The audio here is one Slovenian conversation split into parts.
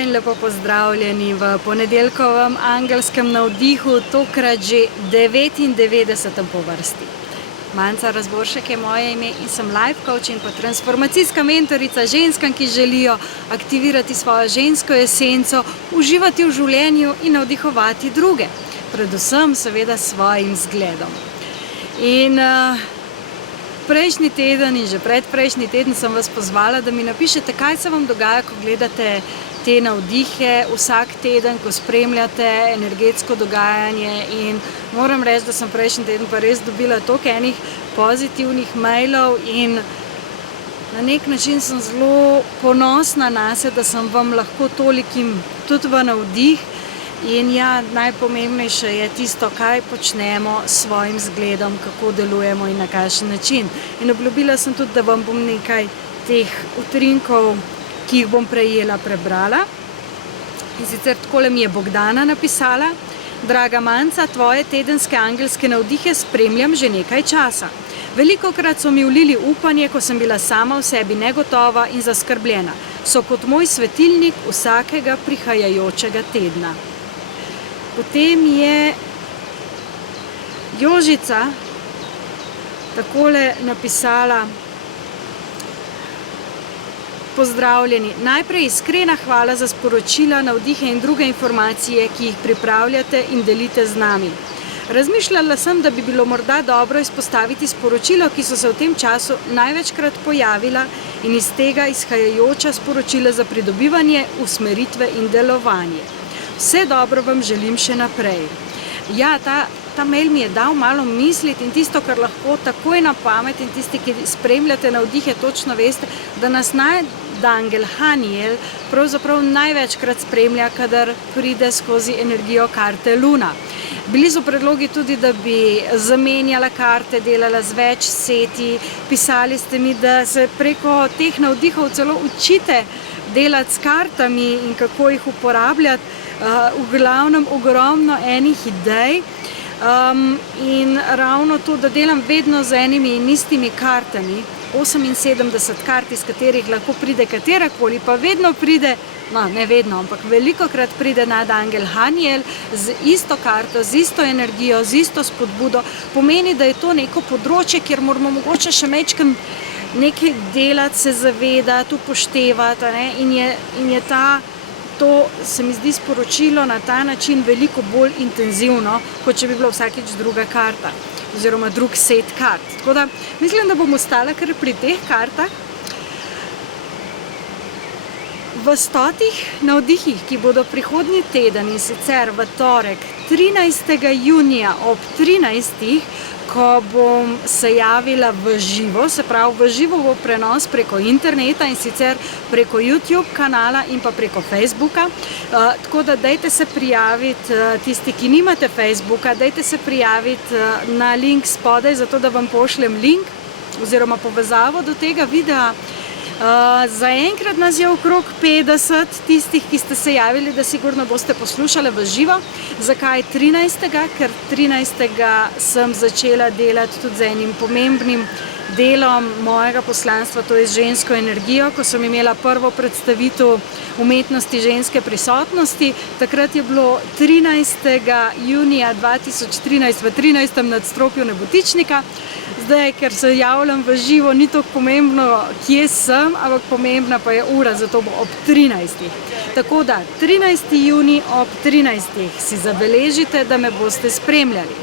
in lepo pozdravljeni v ponedeljkovem angelskem navdihu, tokrat že 99. po vrsti. Manca Razboršek je moje ime in sem life coach in pa transformacijska mentorica ženskam, ki želijo aktivirati svojo žensko esenco, uživati v življenju in navdihovati druge, predvsem seveda s svojim zgledom. In prejšnji teden in že predprejšnji teden sem vas pozvala, da mi napišete, kaj se vam dogaja, ko gledate te navdihe vsak teden, ko spremljate energetsko dogajanje, in moram reči, da sem prejšnji teden pa res dobila toliko enih pozitivnih mailov in na nek način sem zelo ponosna nase, da sem vam lahko tolikim tudi v navdih. In ja, najpomembnejše je tisto, kaj počnemo s svojim zgledom, kako delujemo in na kakšen način. In obljubila sem tudi, da vam bom nekaj teh utrinkov, ki jih bom prejela, prebrala. In sicer takole mi je Bogdana napisala: Draga Manca, tvoje tedenske angelske navdihe spremljam že nekaj časa. Velikokrat so mi vlili upanje, ko sem bila sama v sebi negotova in zaskrbljena. So kot moj svetilnik vsakega prihajajočega tedna. Potem je Jožica takole napisala: Pozdravljeni, najprej iskrena hvala za sporočila, navdihe in druge informacije, ki jih pripravljate in delite z nami. Razmišljala sem, da bi bilo morda dobro izpostaviti sporočilo, ki so se v tem času največkrat pojavila, in iz tega izhajajoča sporočila za pridobivanje, usmeritve in delovanje. Vse dobro vam želim še naprej. Ja, ta mail mi je dal malo misliti in tisto, kar lahko takoj na pamet, in tisti, ki spremljate navdihe, točno veste, da nas angel Haniel pravzaprav največkrat spremlja, kadar pride skozi energijo karte Luna. Bili so predlogi tudi, da bi zamenjala karte, delala z več seti, pisali ste mi, da se preko teh navdihov celo učite delati s kartami in kako jih uporabljati. V glavnem ogromno enih idej in ravno to, da delam vedno z enimi in istimi kartami, 78 kart, iz katerih lahko pride katerakoli, pa vedno pride, no ne vedno, ampak velikokrat pride nadangel Haniel z isto karto, z isto energijo, z isto spodbudo. Pomeni, da je to neko področje, kjer moramo mogoče še mečkam nekaj delati, se zavedati, upoštevati, in je to se mi zdi sporočilo na ta način veliko bolj intenzivno, kot če bi bila vsakič druga karta oziroma drug set kart. Tako da mislim, da bom ostala kar pri teh kartah. V 100 navdihih, ki bodo prihodnji teden, in sicer v torek 13. junija ob 13. ko bom se javila v živo, se pravi v živo bo prenos preko interneta, in sicer preko YouTube kanala in pa preko Facebooka. Tako da dajte se prijaviti, tisti, ki nimate Facebooka, dajte se prijaviti na link spodaj, zato da vam pošljem link oziroma povezavo do tega videa. Zaenkrat nas je okrog 50 tistih, ki ste se javili, da sigurno boste poslušali v živo. Zakaj 13. Ker 13. sem začela delati tudi z enim pomembnim delom mojega poslanstva, to je z žensko energijo, ko sem imela prvo predstavitev umetnosti ženske prisotnosti. Takrat je bilo 13. junija 2013 v 13. nadstropju Nebotičnika. Zdaj, ker se javljam v živo, ni tako pomembno, kje sem, ampak pomembna pa je ura, zato bo ob 13. Tako da 13. junij ob 13. si zabeležite, da me boste spremljali.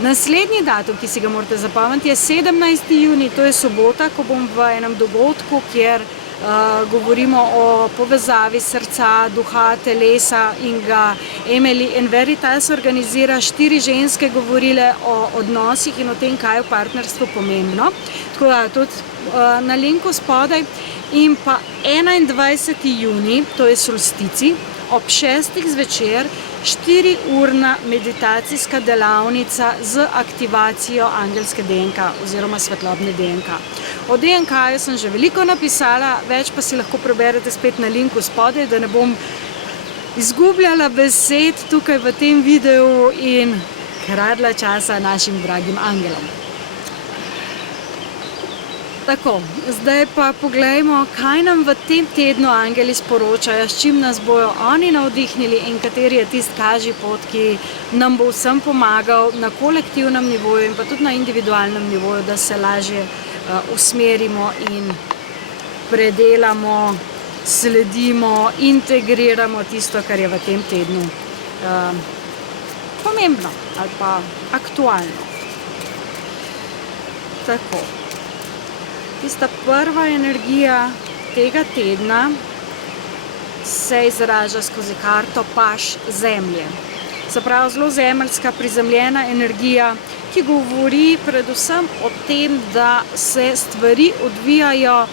Naslednji datum, ki si ga morate zapomniti, je 17. junij, to je sobota, ko bom v enem dogodku, kjer govorimo o povezavi srca, duha, telesa, in ga Emily and Veritas organizira 4 ženske govorile o odnosih in o tem, kaj je v partnerstvu pomembno. Tako da tudi na linku spodaj. In pa 21. junij, to je solstici, ob 6. zvečer 4-urna meditacijska delavnica z aktivacijo angelske DNK oziroma svetlobne DNK. O DNK-ju sem že veliko napisala, več pa si lahko preberete spet na linku spodaj, da ne bom izgubljala besed tukaj v tem videu in kradla časa našim dragim angelom. Tako, zdaj pa poglejmo, kaj nam v tem tednu angeli sporočajo, s čim nas bojo oni navdihnili in kateri je tisti kažji pot, ki nam bo vsem pomagal na kolektivnem nivoju in pa tudi na individualnem nivoju, da se lažje usmerimo in predelamo, sledimo, integriramo tisto, kar je v tem tednu pomembno ali pa aktualno. Tako. Tista prva energija tega tedna se izraža skozi karto paž zemlje. Se pravi, zelo zemeljska, prizemljena energija, ki govori predvsem o tem, da se stvari odvijajo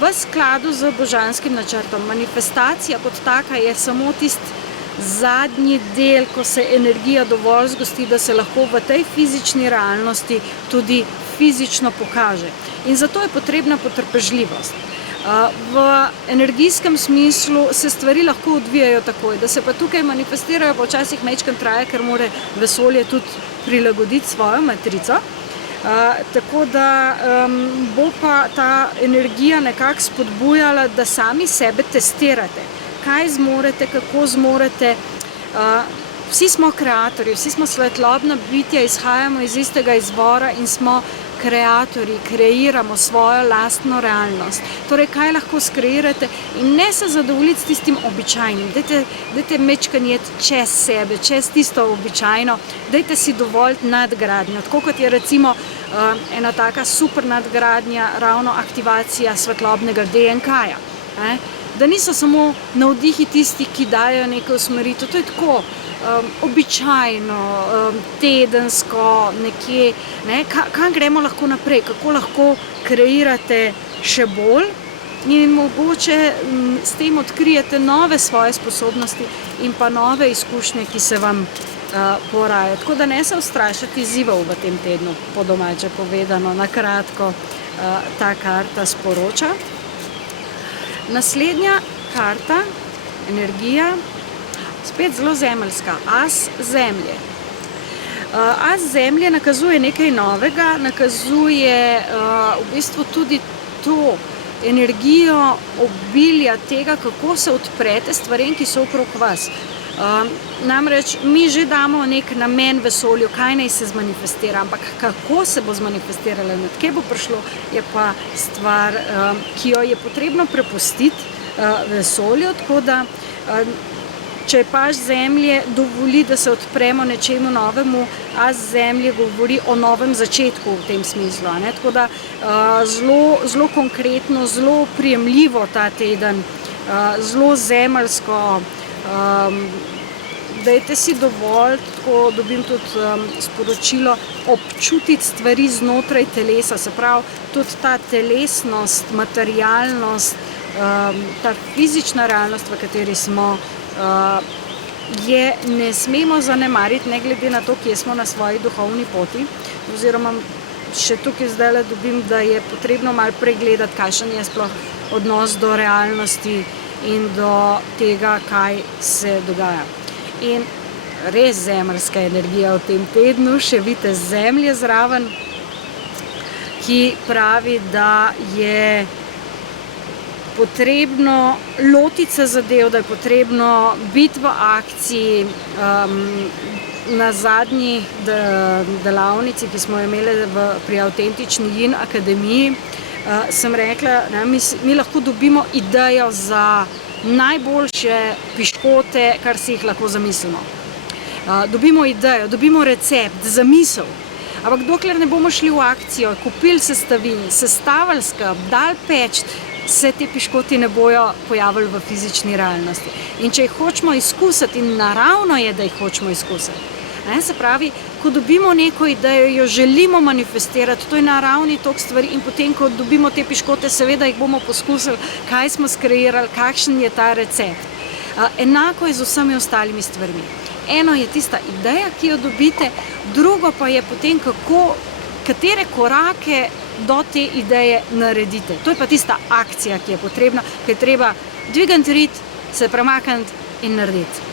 v skladu z božanskim načrtom. Manifestacija kot taka je samo tisti zadnji del, ko se energija dovolj zgosti, da se lahko v tej fizični realnosti tudi fizično pokaže. In zato je potrebna potrpežljivost. V energijskem smislu se stvari lahko odvijajo takoj, da se pa tukaj manifestirajo, pa včasih majčkeno traja, ker mora vesolje tudi prilagoditi svojo matrico. Tako da bo pa ta energija nekako spodbujala, da sami sebe testirate. Kaj zmorete, kako zmorete. Vsi smo kreatorji, vsi smo svetlobna bitja, izhajamo iz istega izvora in smo kreatorji, kreiramo svojo lastno realnost. Torej, kaj lahko skreirate in ne se zadovoljiti s tistim običajnim. Dajte majčkeno iti čez sebe, čez tisto običajno, dajte si dovoliti nadgradnjo. Tako kot je recimo ena taka super nadgradnja, ravno aktivacija svetlobnega DNK-ja. Da niso samo navdihi tisti, ki dajo neko usmeritev, to je tako običajno, tedensko, nekje, kam gremo lahko naprej, kako lahko kreirate še bolj in mogoče s tem odkrijete nove svoje sposobnosti in pa nove izkušnje, ki se vam porajajo. Tako da ne se ustrašiti izzivov v tem tednu, po domače povedano, na kratko ta karta sporoča. Naslednja karta, energija, spet zelo zemeljska, as zemlje. As zemlje nakazuje nekaj novega, nakazuje v bistvu tudi to energijo obilja tega, kako se odprete stvarem, ki so okrog vas. Namreč mi že damo nek namen vesolju, kaj naj se zmanifestira, ampak kako se bo zmanifestirala, kje bo prišlo, je pa stvar, ki jo je potrebno prepustiti vesolju, tako da če paž zemlje dovoli, da se odpremo nečemu novemu, as zemlje govori o novem začetku v tem smislu. Tako da zelo konkretno, zelo prijemljivo ta teden, zelo zemeljsko. Dajte si dovolj, tako dobim tudi sporočilo, občutiti stvari znotraj telesa, se pravi, tudi ta telesnost, materialnost, ta fizična realnost, v kateri smo, je ne smemo zanemariti, ne glede na to, kje smo na svoji duhovni poti, oziroma še tukaj zdaj dobim, da je potrebno malo pregledati, kakšen je sploh odnos do realnosti in do tega, kaj se dogaja. In res zemeljska energija v tem tednu, še vidite zemlje zraven, ki pravi, da je potrebno lotiti se zadev, da je potrebno biti v akciji. Na zadnji delavnici, ki smo jo imeli pri Avtentični Yin akademiji, sem rekla, mi lahko dobimo idejo za najboljše piškote, kar si jih lahko zamislimo. Dobimo idejo, dobimo recept, zamisel. Ampak dokler ne bomo šli v akcijo, kupili sestavin, sestavili skrb, dali peč, se te piškoti ne bojo pojavili v fizični realnosti. In če jih hočemo izkusiti, in naravno je, da jih hočemo izkusiti. Se pravi, ko dobimo neko idejo, jo želimo manifestirati, to je naravni tok stvari in potem, ko dobimo te piškote, seveda jih bomo poskusili, kaj smo skreirali, kakšen je ta recept. Enako je z vsemi ostalimi stvarmi. Eno je tista ideja, ki jo dobite, drugo pa je potem, katere korake do te ideje naredite. To je pa tista akcija, ki je potrebna, ki je treba dvigati rit, se premakniti in narediti.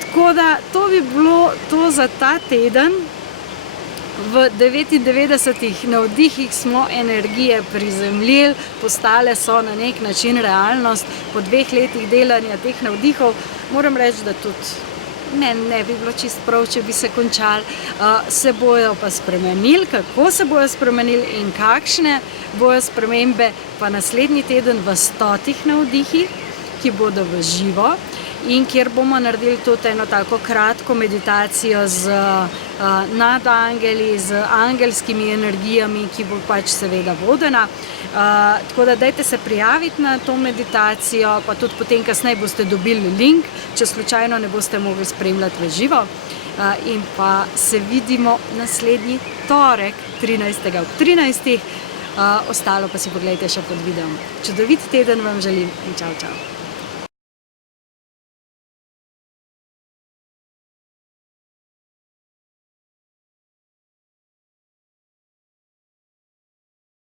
Tako da to bi bilo to za ta teden. V 99 navdihih smo energije prizemljili, postale so na nek način realnost. Po 2 letih delanja teh navdihov moram reči, da tudi meni ne bi bilo čisto prav, če bi se končali. Se bojo pa spremenili, kako se bojo spremenili in kakšne bojo spremembe pa naslednji teden v 100 navdihih, ki bodo v živo in kjer bomo naredili tudi eno tako kratko meditacijo z nadangeli, z angelskimi energijami, ki bo pač seveda vodena. Tako da dajte se prijaviti na to meditacijo, pa tudi potem kasneje boste dobili link, če slučajno ne boste mogli spremljati v živo. In pa se vidimo naslednji torek, 13. ob 13. Ostalo pa si pogledajte še pod videom. Čudovit teden vam želim in čau, čau.